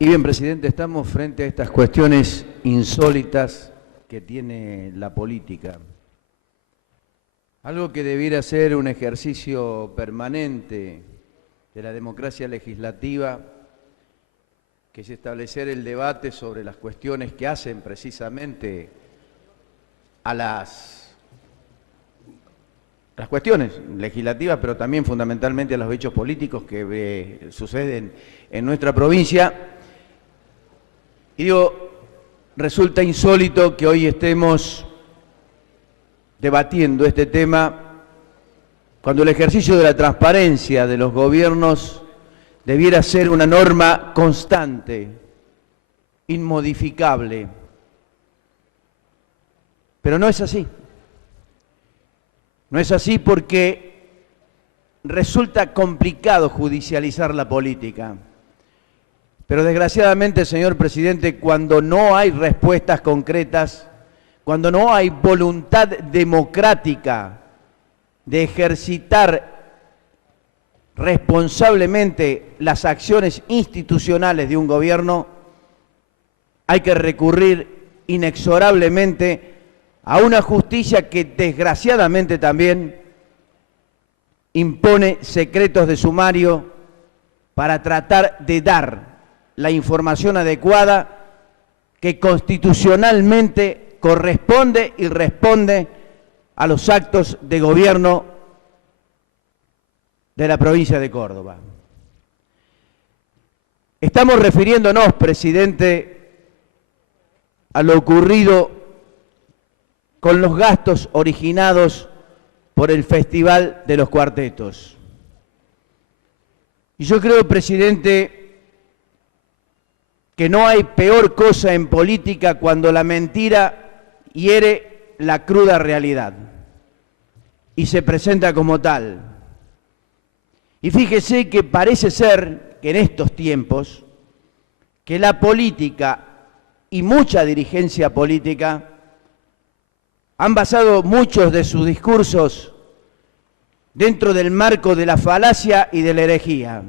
Y bien, presidente, estamos frente a estas cuestiones insólitas que tiene la política. Algo que debiera ser un ejercicio permanente de la democracia legislativa, que es establecer el debate sobre las cuestiones que hacen precisamente a las cuestiones legislativas, pero también fundamentalmente a los hechos políticos que suceden en nuestra provincia. Y digo, resulta insólito que hoy estemos debatiendo este tema cuando el ejercicio de la transparencia de los gobiernos debiera ser una norma constante, inmodificable. Pero no es así. No es así porque resulta complicado judicializar la política. Pero desgraciadamente, señor presidente, cuando no hay respuestas concretas, cuando no hay voluntad democrática de ejercitar responsablemente las acciones institucionales de un gobierno, hay que recurrir inexorablemente a una justicia que desgraciadamente también impone secretos de sumario para tratar de dar la información adecuada que constitucionalmente corresponde y responde a los actos de gobierno de la provincia de Córdoba. Estamos refiriéndonos, presidente, a lo ocurrido con los gastos originados por el Festival de los Cuartetos. Y yo creo, presidente, que no hay peor cosa en política cuando la mentira hiere la cruda realidad y se presenta como tal. Y fíjese que parece ser que en estos tiempos que la política y mucha dirigencia política han basado muchos de sus discursos dentro del marco de la falacia y de la herejía,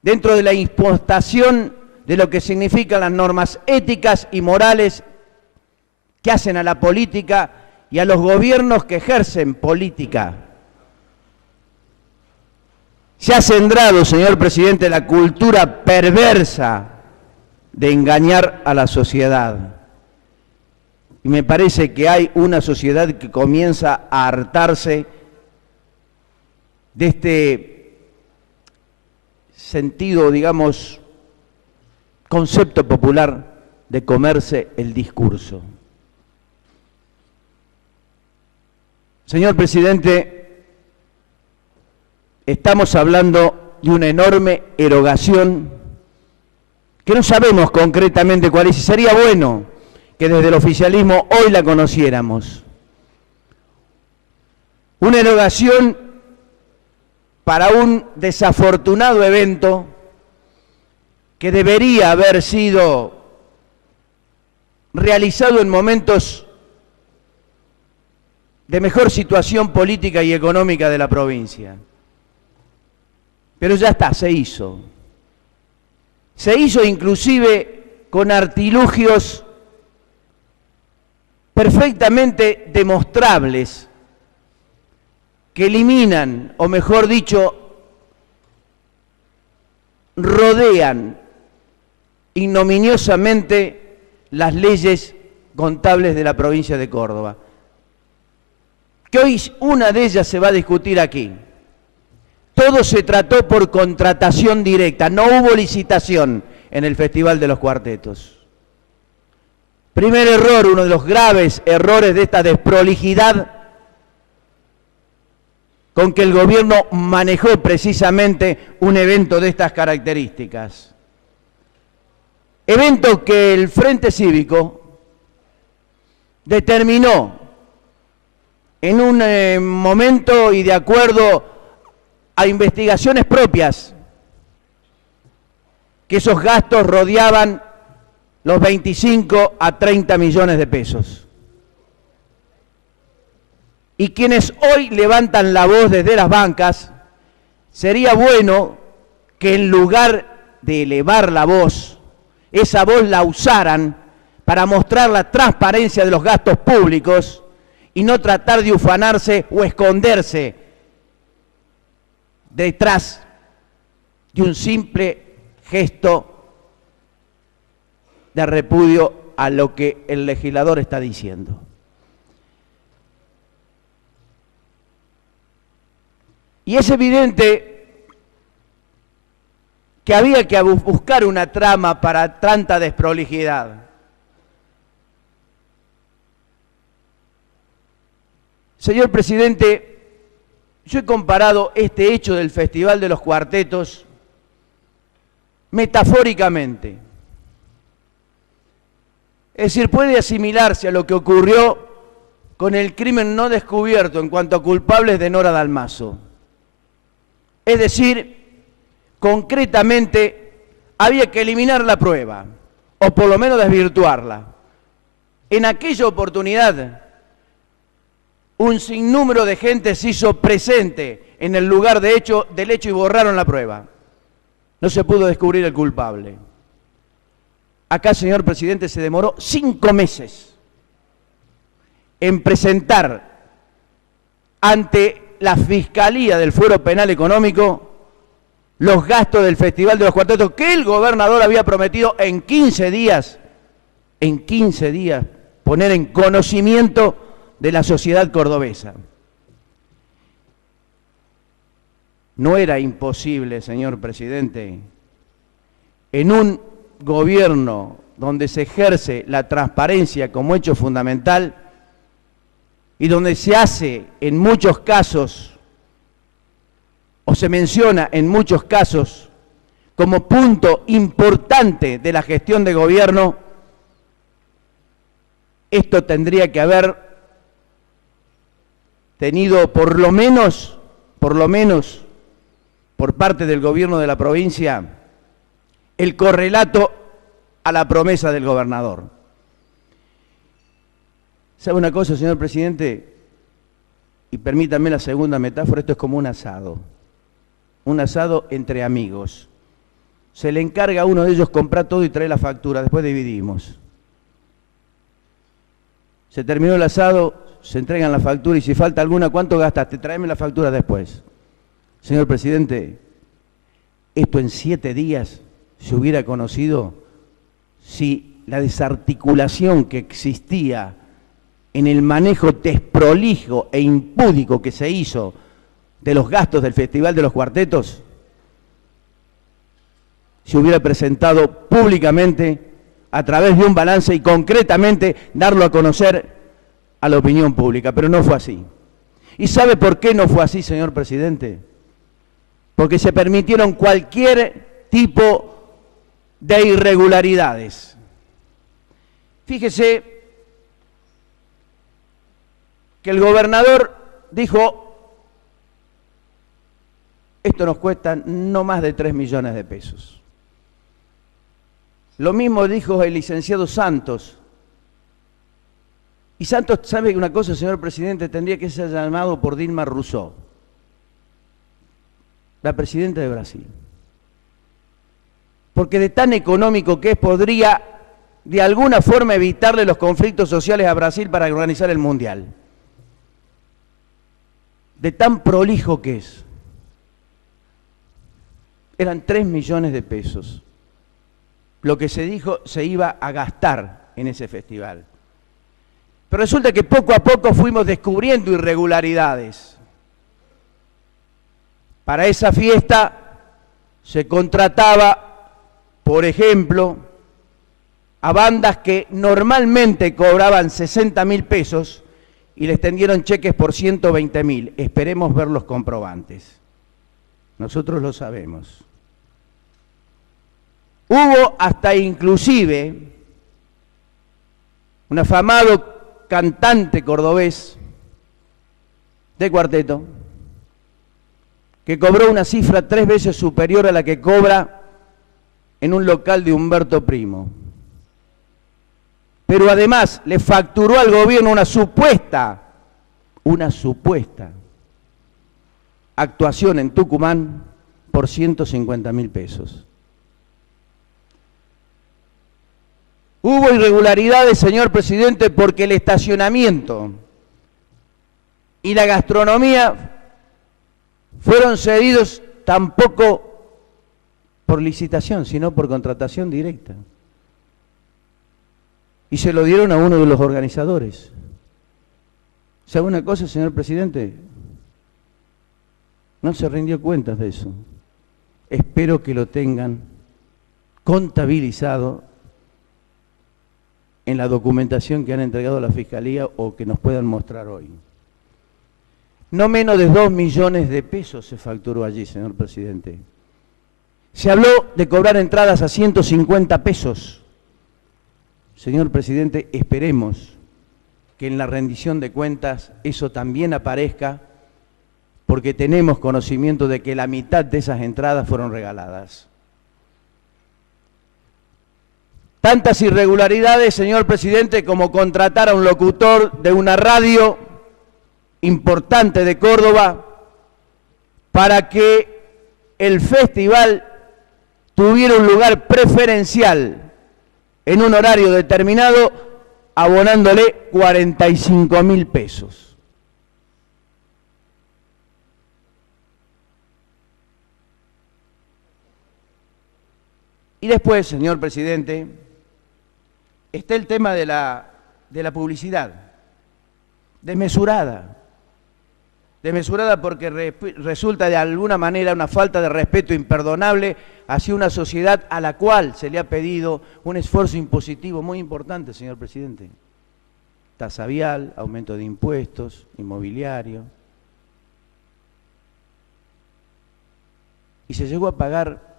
dentro de la impostación de lo que significan las normas éticas y morales que hacen a la política y a los gobiernos que ejercen política. Se ha sembrado, señor presidente, la cultura perversa de engañar a la sociedad. Y me parece que hay una sociedad que comienza a hartarse de este sentido, digamos, concepto popular de comerse el discurso. Señor presidente, estamos hablando de una enorme erogación que no sabemos concretamente cuál es, y sería bueno que desde el oficialismo hoy la conociéramos. Una erogación para un desafortunado evento que debería haber sido realizado en momentos de mejor situación política y económica de la provincia. Pero ya está, se hizo. Se hizo inclusive con artilugios perfectamente demostrables que eliminan, o mejor dicho, rodean ignominiosamente las leyes contables de la provincia de Córdoba. Que hoy una de ellas se va a discutir aquí. Todo se trató por contratación directa, no hubo licitación en el Festival de los Cuartetos. Primer error, uno de los graves errores de esta desprolijidad con que el gobierno manejó precisamente un evento de estas características. Evento que el Frente Cívico determinó en un momento y de acuerdo a investigaciones propias que esos gastos rodeaban los 25 a 30 millones de pesos. Y quienes hoy levantan la voz desde las bancas, sería bueno que en lugar de elevar la voz, esa voz la usaran para mostrar la transparencia de los gastos públicos y no tratar de ufanarse o esconderse detrás de un simple gesto de repudio a lo que el legislador está diciendo. Y es evidente que había que buscar una trama para tanta desprolijidad. Señor presidente, yo he comparado este hecho del Festival de los Cuartetos metafóricamente. Es decir, puede asimilarse a lo que ocurrió con el crimen no descubierto en cuanto a culpables de Nora Dalmazo. Es decir, concretamente había que eliminar la prueba, o por lo menos desvirtuarla. En aquella oportunidad, un sinnúmero de gente se hizo presente en el lugar del hecho y borraron la prueba. No se pudo descubrir el culpable. Acá, señor presidente, se demoró 5 meses en presentar ante la Fiscalía del Fuero Penal Económico los gastos del Festival de los Cuartetos que el gobernador había prometido en 15 días, poner en conocimiento de la sociedad cordobesa. No era imposible, señor presidente, en un gobierno donde se ejerce la transparencia como hecho fundamental y donde se hace en muchos casos, o se menciona en muchos casos, como punto importante de la gestión de gobierno, esto tendría que haber tenido por lo menos, por parte del gobierno de la provincia, el correlato a la promesa del gobernador. ¿Sabe una cosa, señor presidente? Y permítame la segunda metáfora, esto es como un asado entre amigos. Se le encarga a uno de ellos comprar todo y traer la factura, después dividimos. Se terminó el asado, se entregan la factura y si falta alguna, ¿cuánto gastaste? Tráeme la factura después. Señor presidente, esto en 7 días se hubiera conocido si la desarticulación que existía en el manejo desprolijo e impúdico que se hizo de los gastos del Festival de los Cuartetos se hubiera presentado públicamente a través de un balance y concretamente darlo a conocer a la opinión pública, pero no fue así. ¿Y sabe por qué no fue así, señor presidente? Porque se permitieron cualquier tipo de irregularidades. Fíjese que el gobernador dijo, esto nos cuesta no más de 3 millones de pesos. Lo mismo dijo el licenciado Santos. Y Santos, ¿sabe una cosa, señor presidente? Tendría que ser llamado por Dilma Rousseff, la presidenta de Brasil. Porque de tan económico que es, podría de alguna forma evitarle los conflictos sociales a Brasil para organizar el Mundial. De tan prolijo que es. Eran 3 millones de pesos. Lo que se dijo se iba a gastar en ese festival. Pero resulta que poco a poco fuimos descubriendo irregularidades. Para esa fiesta se contrataba, por ejemplo, a bandas que normalmente cobraban 60.000 pesos y les tendieron cheques por 120.000. Esperemos ver los comprobantes. Nosotros lo sabemos. Hubo hasta inclusive un afamado cantante cordobés de cuarteto que cobró una cifra 3 veces superior a la que cobra en un local de Humberto Primo. Pero además le facturó al gobierno una supuesta actuación en Tucumán por 150.000 pesos. Hubo irregularidades, señor presidente, porque el estacionamiento y la gastronomía fueron cedidos tampoco por licitación, sino por contratación directa. Y se lo dieron a uno de los organizadores. ¿Sabe una cosa, señor presidente? No se rindió cuentas de eso. Espero que lo tengan contabilizado en la documentación que han entregado a la Fiscalía o que nos puedan mostrar hoy. No menos de 2 millones de pesos se facturó allí, señor presidente. Se habló de cobrar entradas a 150 pesos. Señor presidente, esperemos que en la rendición de cuentas eso también aparezca, porque tenemos conocimiento de que la mitad de esas entradas fueron regaladas. Tantas irregularidades, señor presidente, como contratar a un locutor de una radio importante de Córdoba para que el festival tuviera un lugar preferencial en un horario determinado, abonándole 45.000 pesos. Y después, señor presidente, está el tema de la publicidad, desmesurada porque resulta de alguna manera una falta de respeto imperdonable hacia una sociedad a la cual se le ha pedido un esfuerzo impositivo muy importante, señor presidente. Tasa vial, aumento de impuestos, inmobiliario. Y se llegó a pagar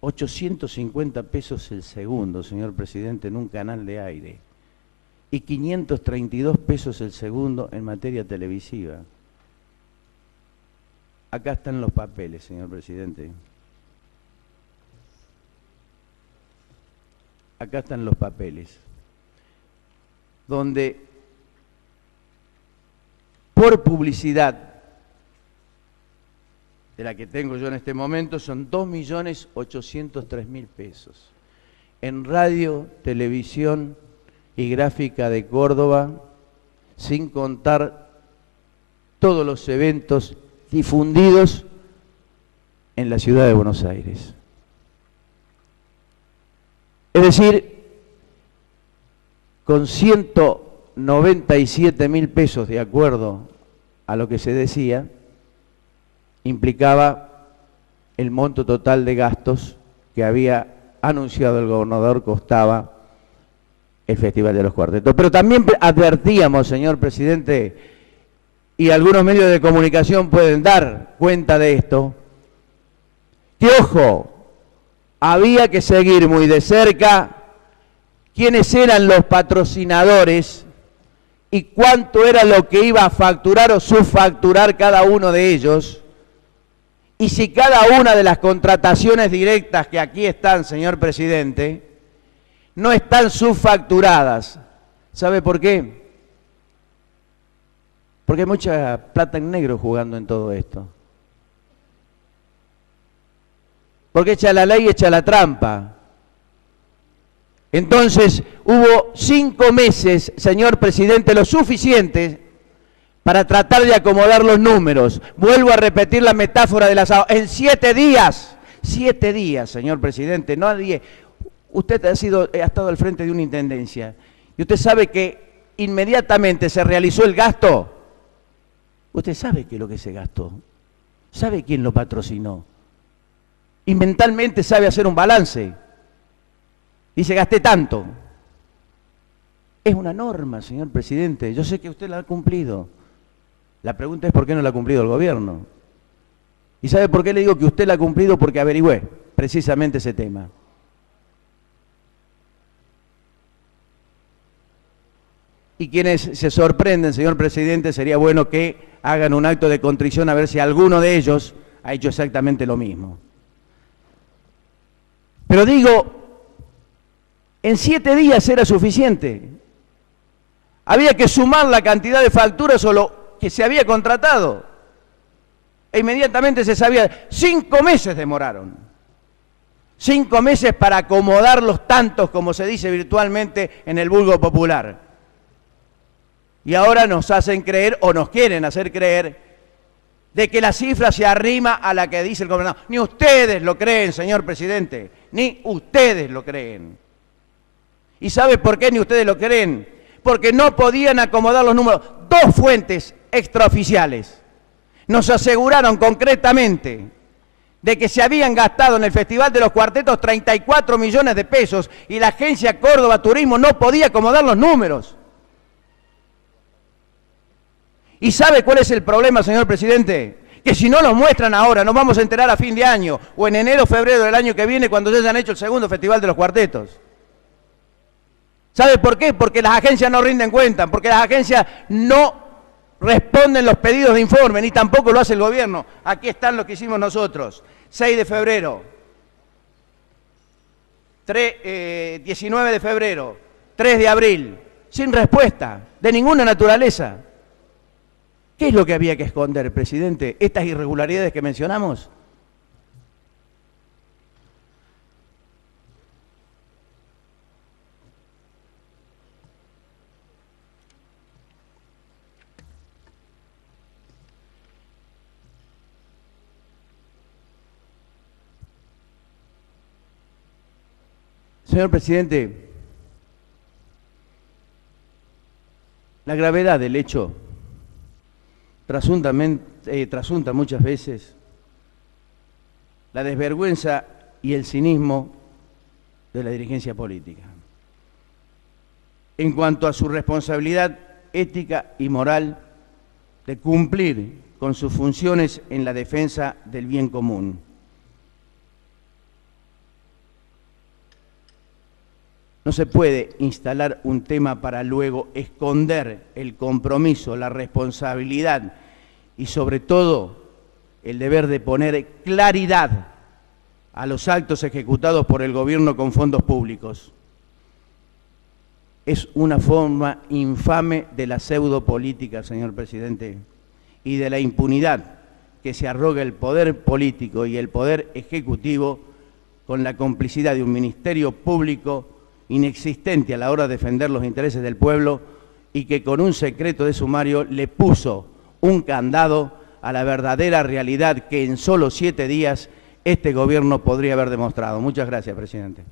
850 pesos el segundo, señor presidente, en un canal de aire, y 532 pesos el segundo en materia televisiva. Acá están los papeles, señor presidente. Acá están los papeles, donde por publicidad, de la que tengo yo en este momento, son 2.803.000 pesos. En radio, televisión y gráfica de Córdoba, sin contar todos los eventos difundidos en la ciudad de Buenos Aires. Es decir, con 197.000 pesos, de acuerdo a lo que se decía, implicaba el monto total de gastos que había anunciado el gobernador costaba el Festival de los Cuartetos. Pero también advertíamos, señor presidente, y algunos medios de comunicación pueden dar cuenta de esto, que ojo, había que seguir muy de cerca quiénes eran los patrocinadores y cuánto era lo que iba a facturar o subfacturar cada uno de ellos. Y si cada una de las contrataciones directas que aquí están, señor presidente, no están subfacturadas. ¿Sabe por qué? Porque hay mucha plata en negro jugando en todo esto. Porque echa la ley, echa la trampa. Entonces, hubo 5 meses, señor presidente, lo suficiente para tratar de acomodar los números. Vuelvo a repetir la metáfora de las... En 7 días, señor presidente, nadie... Usted ha estado al frente de una intendencia y usted sabe que inmediatamente se realizó el gasto. Usted sabe qué es lo que se gastó, sabe quién lo patrocinó y mentalmente sabe hacer un balance. Dice, gasté tanto. Es una norma, señor presidente. Yo sé que usted la ha cumplido. La pregunta es por qué no la ha cumplido el gobierno. ¿Y sabe por qué le digo que usted la ha cumplido? Porque averigüé precisamente ese tema. Y quienes se sorprenden, señor presidente, sería bueno que hagan un acto de contrición a ver si alguno de ellos ha hecho exactamente lo mismo. Pero digo, en 7 días era suficiente. Había que sumar la cantidad de facturas o lo que se había contratado. E inmediatamente se sabía, 5 meses demoraron. 5 meses para acomodar los tantos, como se dice virtualmente en el vulgo popular. Y ahora nos hacen creer, o nos quieren hacer creer, de que la cifra se arrima a la que dice el gobernador. Ni ustedes lo creen, señor presidente, ni ustedes lo creen. ¿Y sabe por qué ni ustedes lo creen? Porque no podían acomodar los números. 2 fuentes extraoficiales nos aseguraron concretamente de que se habían gastado en el Festival de los Cuartetos 34 millones de pesos y la agencia Córdoba Turismo no podía acomodar los números. ¿Y sabe cuál es el problema, señor presidente? Que si no los muestran ahora, nos vamos a enterar a fin de año o en enero o febrero del año que viene cuando ya hayan hecho el segundo Festival de los Cuartetos. ¿Sabe por qué? Porque las agencias no rinden cuenta, porque las agencias no responden los pedidos de informe, ni tampoco lo hace el gobierno. Aquí están lo que hicimos nosotros. 6 de febrero, 19 de febrero, 3 de abril, sin respuesta de ninguna naturaleza. ¿Qué es lo que había que esconder, presidente? ¿Estas irregularidades que mencionamos? Señor presidente, la gravedad del hecho trasunta muchas veces la desvergüenza y el cinismo de la dirigencia política en cuanto a su responsabilidad ética y moral de cumplir con sus funciones en la defensa del bien común. No se puede instalar un tema para luego esconder el compromiso, la responsabilidad y sobre todo el deber de poner claridad a los actos ejecutados por el gobierno con fondos públicos. Es una forma infame de la pseudopolítica, señor presidente, y de la impunidad que se arroga el poder político y el poder ejecutivo con la complicidad de un ministerio público inexistente a la hora de defender los intereses del pueblo y que con un secreto de sumario le puso un candado a la verdadera realidad que en solo 7 días este gobierno podría haber demostrado. Muchas gracias, presidente.